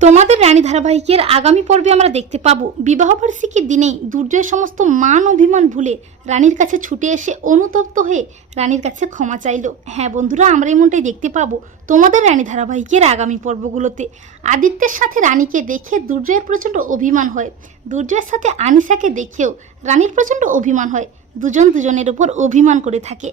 তোমাদের রানী ধারাবাহিকের আগামী পর্বে আমরা দেখতে পাবো। বিবাহবার্ষিকীর দিনেই দুর্জয়ের সমস্ত মান অভিমান ভুলে রানীর কাছে ছুটে এসে অনুতপ্ত হয়ে রানীর কাছে ক্ষমা চাইলো। হ্যাঁ বন্ধুরা, আমরা এমনটাই দেখতে পাবো তোমাদের রানী ধারাবাহিকের আগামী পর্বগুলোতে। আদিত্যের সাথে রানীকে দেখে দুর্জয়ের প্রচণ্ড অভিমান হয়। দুর্জয়ের সাথে আনিসাকে দেখেও রানীর প্রচণ্ড অভিমান হয়। দুজন দুজনের উপর অভিমান করে থাকে।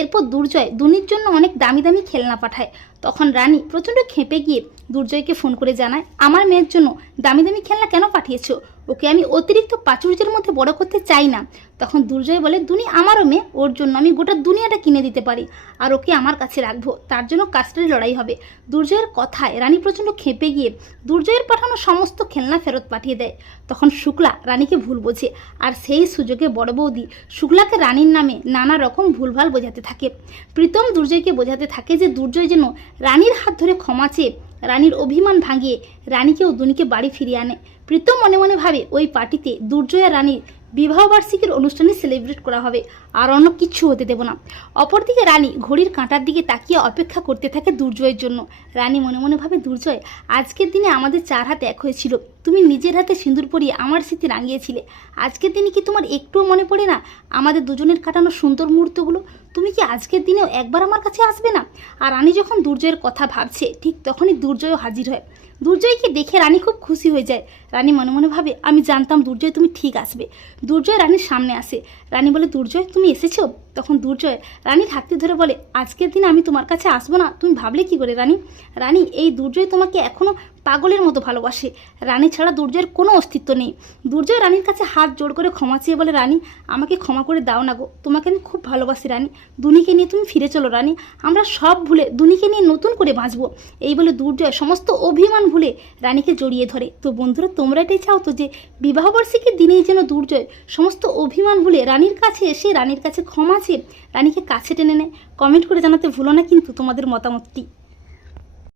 এরপর দুর্জয় দুনির জন্য অনেক দামি দামি খেলনা পাঠায়। তখন রানী প্রচণ্ড খেপে গিয়ে দুর্জয়কে ফোন করে জানায়, আমার মেয়ের জন্য দামি দামি খেলনা কেন পাঠিয়েছো? ওকে আমি অতিরিক্ত প্রাচুর্যের মধ্যে বড় করতে চাই না। তখন দুর্জয় বলে, দুনি আমারও মেয়ে, ওর জন্য আমি গোটা দুনিয়াটা কিনে দিতে পারি আর ওকে আমার কাছে রাখব, তার জন্য কাস্টারি লড়াই হবে। দুর্জয়ের কথায় রানী প্রচণ্ড খেপে গিয়ে দুর্জয়ের পাঠানো সমস্ত খেলনা ফেরত পাঠিয়ে দেয়। তখন শুক্লা রানীকে ভুল বোঝে আর সেই সুযোগে বড় বৌদি শুক্লাকে রানীর নামে নানা রকম ভুলভাল বোঝাতে থাকে। প্রীতম দুর্জয়কে বোঝাতে থাকে যে দুর্জয় যেন রানীর হাত ধরে ক্ষমা চেয়ে রানীর অভিমান ভাঙিয়ে রানীকেও দুনিকে বাড়ি ফিরিয়ে আনে। প্রীতম মনে মনে ভাবে, ওই পার্টিতে দুর্জয়া রানীর বিবাহবার্ষিকীর অনুষ্ঠানে সেলিব্রেট করা হবে, আর অন্য কিচ্ছু হতে দেব না। অপরদিকে রানী ঘড়ির কাঁটার দিকে তাকিয়ে অপেক্ষা করতে থাকে দুর্জয়ের জন্য। রানী মনে মনে ভাবে, দুর্জয়, আজকের দিনে আমাদের চার হাত এক হয়েছিল। তুমি নিজের হাতে সিঁদুর পরিয়ে আমার স্মৃতি রাঙিয়েছিলে। আজকের দিনে কি তোমার একটুও মনে পড়ে না? আমাদের দুজনের কাটানো সুন্দর মুহূর্তগুলো তুমি কি আজকের দিনেও একবার আমার কাছে আসবে না? আর রানী যখন দুর্জয়ের কথা ভাবছে, ঠিক তখনই দুর্জয়ও হাজির হয়। দুর্জয়কে দেখে রানী খুব খুশি হয়ে যায়। রানী মনে মনে ভাবে, আমি জানতাম দুর্জয় তুমি ঠিক আসবে। দুর্জয় রানীর সামনে আসে। রানী বলে, দুর্জয়, তুমি এসেছ? তখন দুর্জয় রানীর হাতটি ধরে বলে, আজকের দিন আমি তোমার কাছে আসব না, তুমি ভাবলে কি করে রানী? রানী, এই দুর্জয় তোমাকে এখনও পাগলের মতো ভালোবাসে। রানী ছাড়া দুর্জয়ের কোনো অস্তিত্ব নেই। দুর্জয় রানীর কাছে হাত জোড় করে ক্ষমা চেয়ে বলে, রানী, আমাকে ক্ষমা করে দাও না গো। তোমাকে আমি খুব ভালোবাসি রানী। দুনিকে নিয়ে তুমি ফিরে চলো রানী। আমরা সব ভুলে দুনিকে নিয়ে নতুন করে বাঁচবো। এই বলে দুর্জয় সমস্ত অভিমান ভুলে রানীকে জড়িয়ে ধরে। তো বন্ধুরা, তোমরা এটাই চাও তো যে বিবাহবার্ষিকীর দিনেই যেন দুর্জয় সমস্ত অভিমান ভুলে রানীর কাছে এসে রানীর কাছে ক্ষমা রানীকে কাছে টেনে নেয় কমেন্ট করে জানাতে ভুলো না কিন্তু তোমাদের মতামতটি।